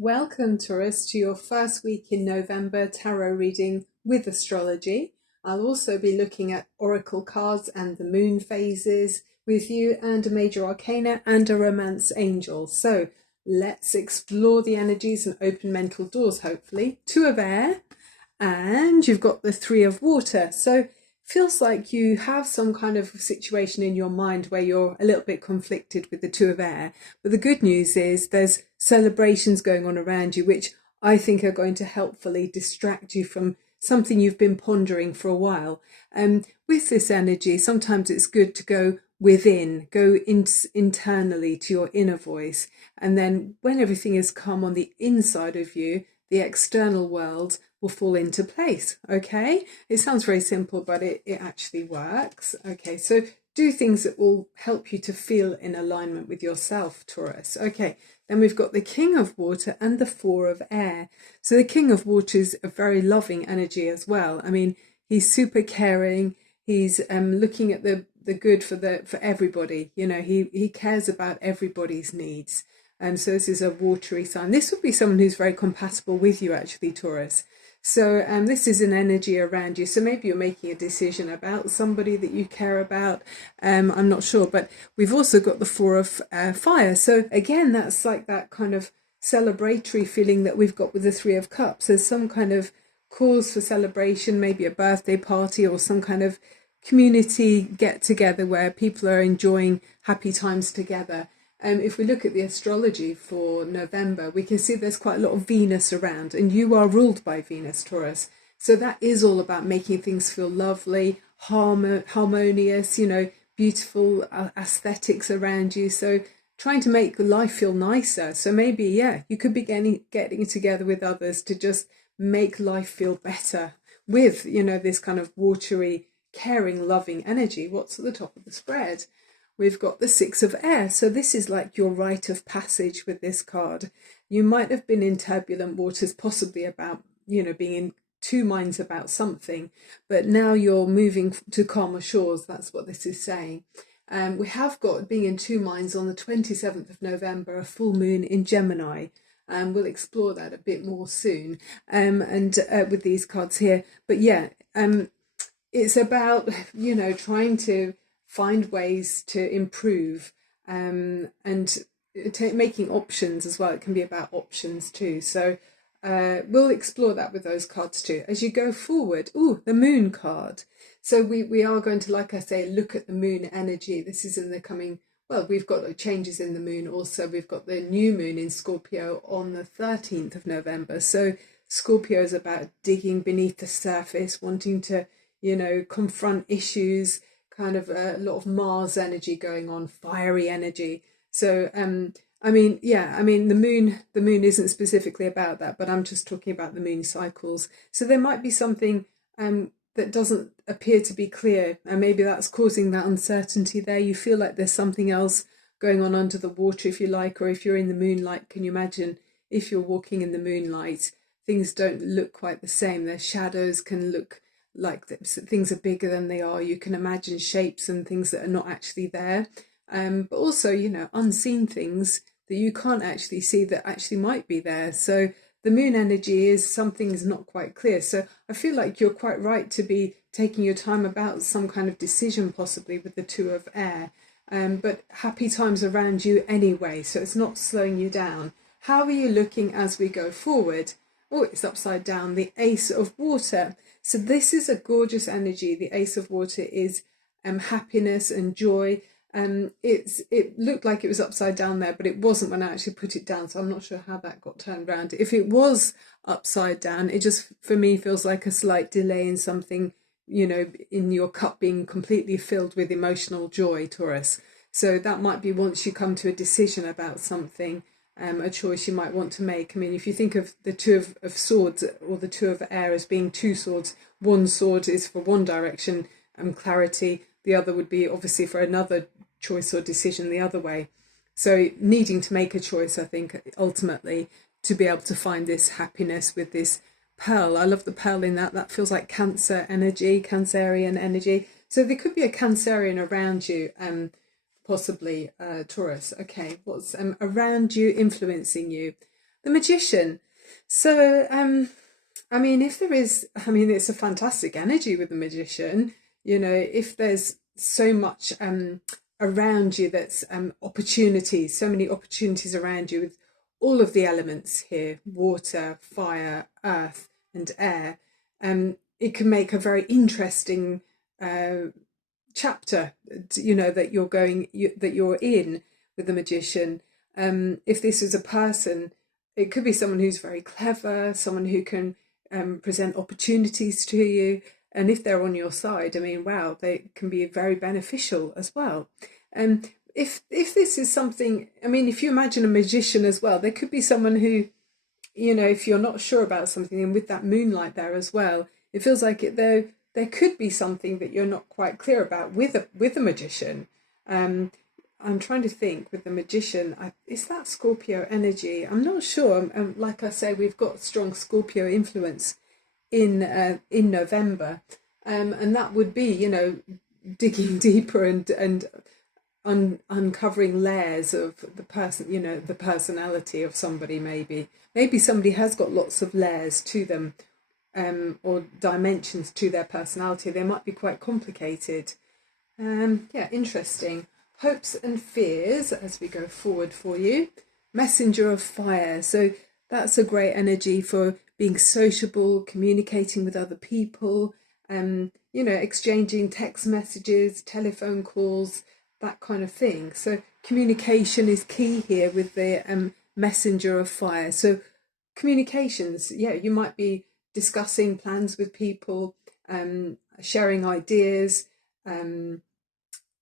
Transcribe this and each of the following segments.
Welcome, Taurus, to your first week in November tarot reading with astrology. I'll also be looking at oracle cards and the moon phases with you, and a major arcana and a romance angel. So let's explore the energies and open mental doors, hopefully. Two of air, and you've got the three of water. So feels like you have some kind of situation in your mind where you're a little bit conflicted with the two of air. But the good news is there's celebrations going on around you, which I think are going to helpfully distract you from something you've been pondering for a while. With this energy, sometimes it's good to go within, internally to your inner voice. And then when everything has come on the inside of you, the external world will fall into place. Okay, it sounds very simple, but it actually works. Okay, so do things that will help you to feel in alignment with yourself, Taurus. Okay, then we've got the King of Water and the Four of Air. So the King of Water is a very loving energy as well. I mean, he's super caring. He's looking at the good for everybody. You know, he cares about everybody's needs. So this is a watery sign. This would be someone who's very compatible with you, actually, Taurus. So this is an energy around you. So maybe you're making a decision about somebody that you care about. I'm not sure. But we've also got the Four of Fire. So again, that's like that kind of celebratory feeling that we've got with the Three of Cups. There's some kind of cause for celebration, maybe a birthday party or some kind of community get together where people are enjoying happy times together. If we look at the astrology for November, we can see there's quite a lot of Venus around, and you are ruled by Venus, Taurus. So that is all about making things feel lovely, harmonious, you know, beautiful aesthetics around you. So trying to make life feel nicer. So maybe, yeah, you could be getting together with others to just make life feel better with, you know, this kind of watery, caring, loving energy. What's at the top of the spread? We've got the Six of Air. So this is like your rite of passage with this card. You might have been in turbulent waters, possibly about, you know, being in two minds about something, but now you're moving to calmer shores. That's what this is saying. We have got being in two minds on the 27th of November, a full moon in Gemini. We'll explore that a bit more soon with these cards here. But yeah, it's about, you know, trying to find ways to improve and making options as well. It can be about options too. So we'll explore that with those cards too. As you go forward, the Moon card. So we are going to, like I say, look at the Moon energy. This is in the coming, well, we've got changes in the Moon also. We've got the new Moon in Scorpio on the 13th of November. So Scorpio is about digging beneath the surface, wanting to, you know, confront issues, kind of a lot of Mars energy going on, fiery energy. So I mean, the moon isn't specifically about that, but I'm just talking about the moon cycles. So there might be something that doesn't appear to be clear, and maybe that's causing that uncertainty there. You feel like there's something else going on under the water, if you like, or if you're in the moonlight. Can you imagine if you're walking in the moonlight, things don't look quite the same. Their shadows can look like things are bigger than they are. You can imagine shapes and things that are not actually there, but also, you know, unseen things that you can't actually see that actually might be there. So the moon energy is something's not quite clear. So I feel like you're quite right to be taking your time about some kind of decision, possibly with the Two of Air, but happy times around you anyway, so it's not slowing you down. How are you looking as we go forward? Oh, it's upside down, the Ace of Water. So this is a gorgeous energy. The Ace of Water is happiness and joy. It looked like it was upside down there, but it wasn't when I actually put it down. So I'm not sure how that got turned around. If it was upside down, it just, for me, feels like a slight delay in something, you know, in your cup being completely filled with emotional joy, Taurus. So that might be once you come to a decision about something, a choice you might want to make. I mean, if you think of the Two of Swords or the Two of Air as being two swords, one sword is for one direction, clarity. The other would be obviously for another choice or decision the other way. So needing to make a choice, I think, ultimately, to be able to find this happiness with this pearl. I love the pearl in that. That feels like Cancer energy, Cancerian energy. So there could be a Cancerian around you, possibly Taurus. Okay, what's around you influencing you? The Magician. So, I mean, if there is, I mean, it's a fantastic energy with the Magician. You know, if there's so much around you that's opportunities, so many opportunities around you with all of the elements here, water, fire, earth, and air, it can make a very interesting chapter, you know, that that you're in with the Magician. If this is a person, it could be someone who's very clever, someone who can present opportunities to you. And if they're on your side, I mean, wow, they can be very beneficial as well. Um, if this is something, I mean, if you imagine a magician as well, there could be someone who, you know, if you're not sure about something, and with that moonlight there as well, it feels like there could be something that you're not quite clear about with a magician. I'm trying to think with the magician. Is that Scorpio energy? I'm not sure. Like I say, we've got strong Scorpio influence in November, and that would be, you know, digging deeper and uncovering layers of the person, you know, the personality of somebody. Maybe somebody has got lots of layers to them, or dimensions to their personality. They might be quite complicated. Yeah, interesting. Hopes and fears as we go forward for you. Messenger of fire. So that's a great energy for being sociable, communicating with other people, you know, exchanging text messages, telephone calls, that kind of thing. So communication is key here with the messenger of fire. So communications, yeah, you might be discussing plans with people, sharing ideas,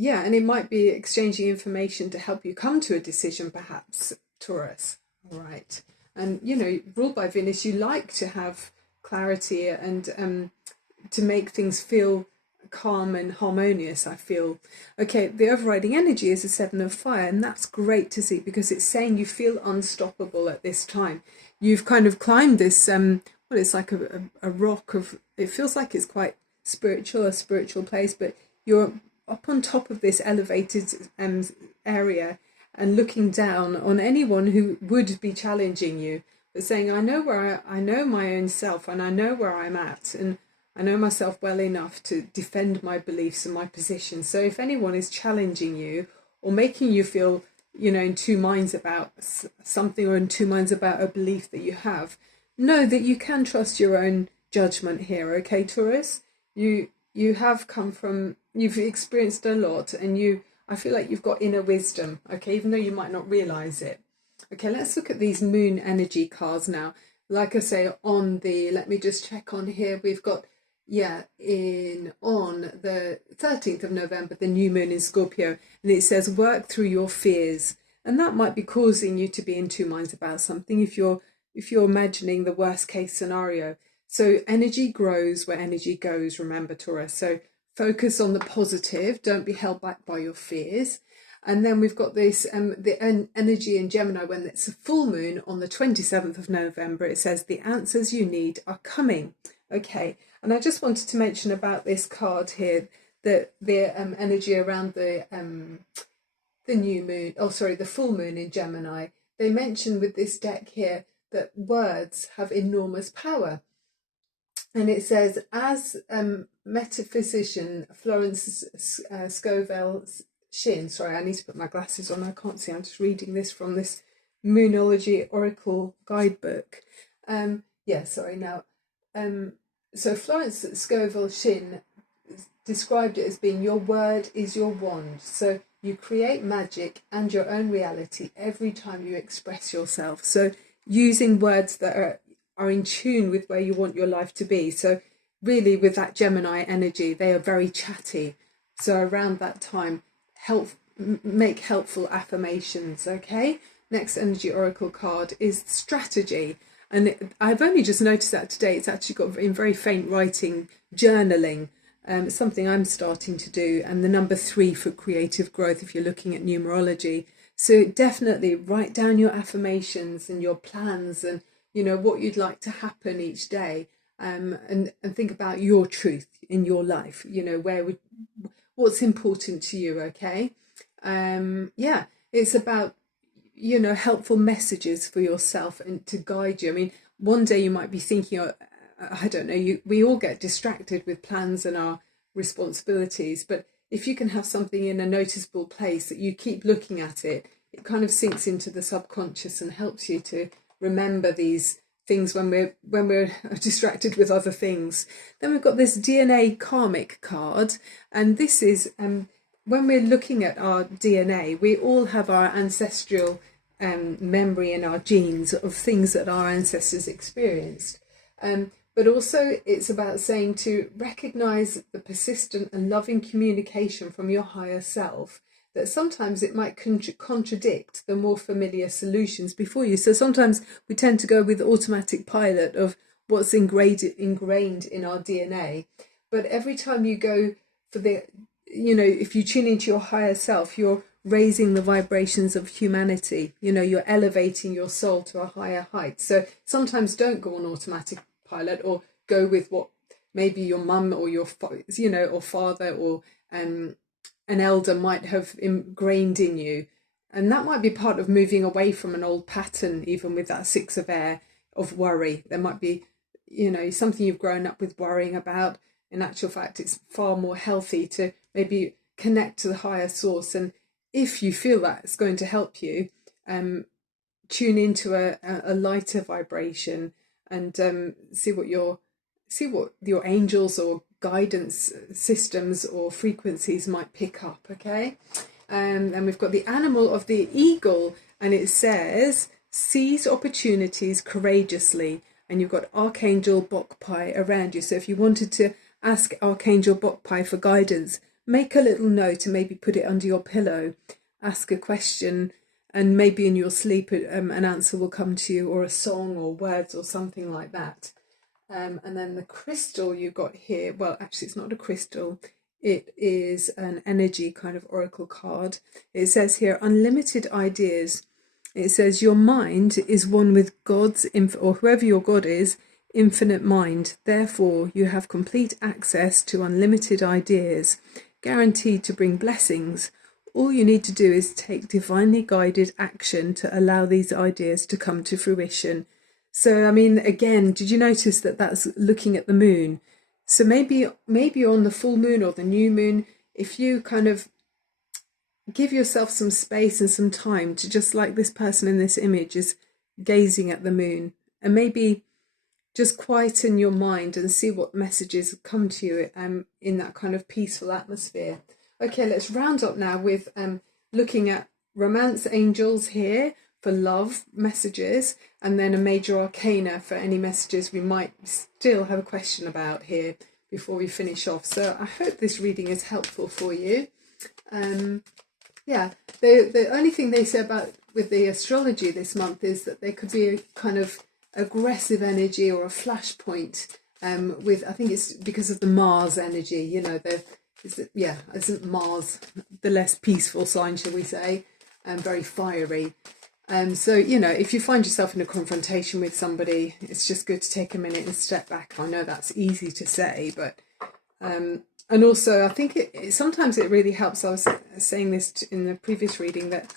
yeah, and it might be exchanging information to help you come to a decision, perhaps, Taurus. All right. And, you know, ruled by Venus, you like to have clarity and to make things feel calm and harmonious, I feel. Okay, the overriding energy is the Seven of Fire, and that's great to see because it's saying you feel unstoppable at this time. You've kind of climbed this, well, it's like a rock of, it feels like it's quite spiritual, a spiritual place, but you're up on top of this elevated area and looking down on anyone who would be challenging you, but saying, I know I know my own self, and I know where I'm at, and I know myself well enough to defend my beliefs and my position. So if anyone is challenging you or making you feel, you know, in two minds about something, or in two minds about a belief that you have, know that you can trust your own judgment here. Okay, Taurus, you have come from, you've experienced a lot, and I feel like you've got inner wisdom, okay, even though you might not realize it. Okay, let's look at these moon energy cards now. Like I say, let me just check on here, we've got, yeah, on the 13th of November, the new moon in Scorpio, and it says work through your fears. And that might be causing you to be in two minds about something if you're imagining the worst case scenario. So energy grows where energy goes, remember, Taurus. So focus on the positive, don't be held back by your fears. And then we've got this, the energy in Gemini, when it's a full moon on the 27th of November, it says the answers you need are coming. Okay, and I just wanted to mention about this card here, that the energy around the new moon, the full moon in Gemini. They mention with this deck here that words have enormous power. And it says, as metaphysician Florence Scovel Shin, sorry, I need to put my glasses on, I can't see, I'm just reading this from this Moonology Oracle guidebook. So Florence Scovel Shin described it as being, your word is your wand. So you create magic and your own reality every time you express yourself. So using words that are in tune with where you want your life to be. So really with that Gemini energy, they are very chatty. So around that time, make helpful affirmations, okay? Next energy oracle card is strategy. And I've only just noticed that today. It's actually got in very faint writing, journaling. It's something I'm starting to do. And the number 3 for creative growth, if you're looking at numerology. So definitely write down your affirmations and your plans and, you know, what you'd like to happen each day, and think about your truth in your life, you know, what's important to you, okay? Yeah, it's about helpful messages for yourself and to guide you. I mean, one day you might be thinking, I don't know, we all get distracted with plans and our responsibilities, but if you can have something in a noticeable place that you keep looking at it, it kind of sinks into the subconscious and helps you to remember these things when we're distracted with other things. Then we've got this DNA karmic card, and this is when we're looking at our DNA, we all have our ancestral memory in our genes of things that our ancestors experienced. But also it's about saying to recognize the persistent and loving communication from your higher self, that sometimes it might contradict the more familiar solutions before you. So sometimes we tend to go with automatic pilot of what's ingrained in our DNA. But every time you go for if you tune into your higher self, you're raising the vibrations of humanity. You're elevating your soul to a higher height. So sometimes don't go on automatic pilot, or go with what maybe your mum or your or father or an elder might have ingrained in you. And that might be part of moving away from an old pattern, even with that 6 of air of worry. There might be something you've grown up with worrying about. In actual fact, it's far more healthy to maybe connect to the higher source. And if you feel that it's going to help you, tune into a lighter vibration and see what your angels or guidance systems or frequencies might pick up. Okay. And we've got the animal of the eagle, and it says seize opportunities courageously. And you've got Archangel Bokpai around you. So if you wanted to ask Archangel Bokpai for guidance, make a little note and maybe put it under your pillow. Ask a question, and maybe in your sleep an answer will come to you, or a song or words or something like that. And then the crystal you got here, well, actually it's not a crystal, it is an energy kind of oracle card. It says here, unlimited ideas. It says your mind is one with God's, or whoever your God is, infinite mind. Therefore, you have complete access to unlimited ideas, guaranteed to bring blessings. All you need to do is take divinely guided action to allow these ideas to come to fruition. So, I mean, again, did you notice that that's looking at the moon? So maybe on the full moon or the new moon, if you kind of give yourself some space and some time to, just like this person in this image is gazing at the moon, and maybe just quieten your mind and see what messages come to you in that kind of peaceful atmosphere. Okay, let's round up now with looking at romance angels here for love messages, and then a major arcana for any messages we might still have a question about here before we finish off. So I hope this reading is helpful for you. The only thing they say about with the astrology this month is that there could be a kind of aggressive energy or a flashpoint with, I think it's because of the Mars energy, isn't Mars the less peaceful sign, shall we say, and very fiery. So, if you find yourself in a confrontation with somebody, it's just good to take a minute and step back. I know that's easy to say, but and also I think sometimes it really helps. I was saying this in the previous reading, that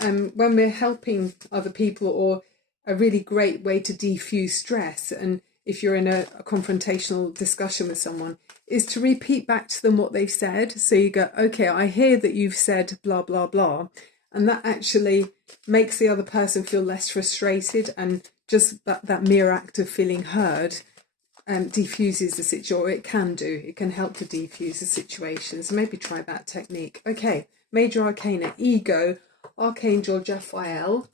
when we're helping other people, or a really great way to defuse stress, and if you're in a confrontational discussion with someone, is to repeat back to them what they've said. So you go, okay, I hear that you've said blah, blah, blah. And that actually makes the other person feel less frustrated, and just that mere act of feeling heard diffuses the situation, or it can help to defuse the situation. So maybe try that technique. Okay, major arcana, ego, Archangel Jophiel.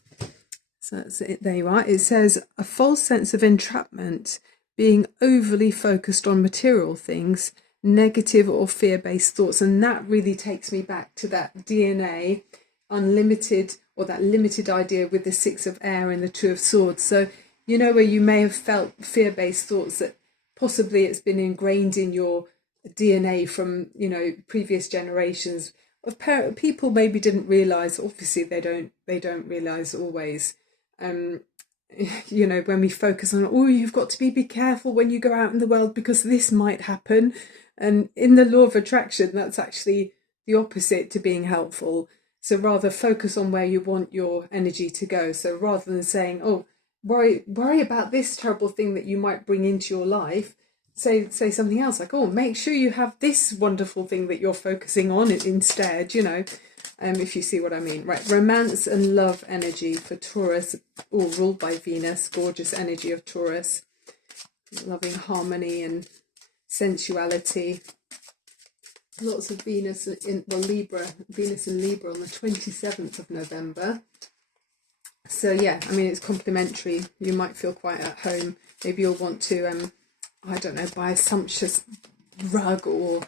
So that's it, there you are. It says a false sense of entrapment, being overly focused on material things, negative or fear-based thoughts. And that really takes me back to that DNA unlimited, or that limited idea with the 6 of air and the 2 of swords. So where you may have felt fear-based thoughts, that possibly it's been ingrained in your DNA from previous generations of people maybe didn't realize. Obviously they don't realize always. When we focus on, you've got to be careful when you go out in the world because this might happen, and in the law of attraction that's actually the opposite to being helpful. So rather focus on where you want your energy to go. So rather than saying, oh, worry about this terrible thing that you might bring into your life, say something else like, oh, make sure you have this wonderful thing that you're focusing on instead, you know, if you see what I mean. Right, romance and love energy for Taurus, all ruled by Venus, gorgeous energy of Taurus, loving harmony and sensuality. Lots of Venus in Libra on the 27th of November. So yeah, I mean, it's complementary. You might feel quite at home. Maybe you'll want to, I don't know, buy a sumptuous rug or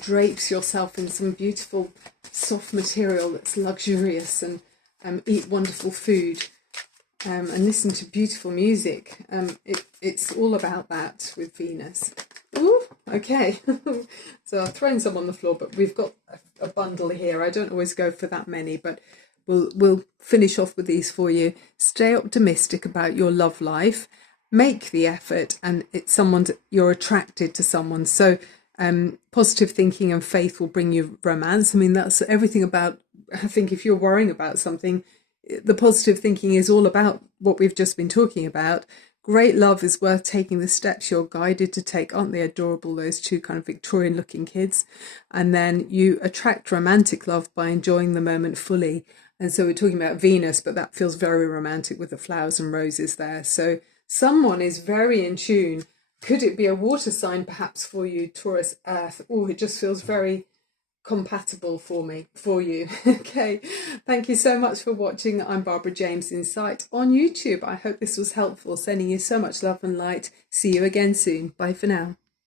drapes yourself in some beautiful soft material that's luxurious, and eat wonderful food and listen to beautiful music. It's all about that with Venus. Ooh, okay. So I've thrown some on the floor, but we've got a bundle here. I don't always go for that many, but we'll finish off with these for you. Stay optimistic about your love life. Make the effort, and it's you're attracted to someone. So positive thinking and faith will bring you romance. I mean, that's everything about, I think if you're worrying about something, the positive thinking is all about what we've just been talking about. Great love is worth taking the steps you're guided to take. Aren't they adorable, those two kind of Victorian looking kids? And then you attract romantic love by enjoying the moment fully. And so we're talking about Venus, but that feels very romantic with the flowers and roses there. So someone is very in tune. Could it be a water sign perhaps for you, Taurus, Earth? Oh, it just feels very compatible for you. Okay, thank you so much for watching. I'm Barbara James Insight on YouTube. I hope this was helpful. Sending you so much love and light. See you again soon. Bye for now.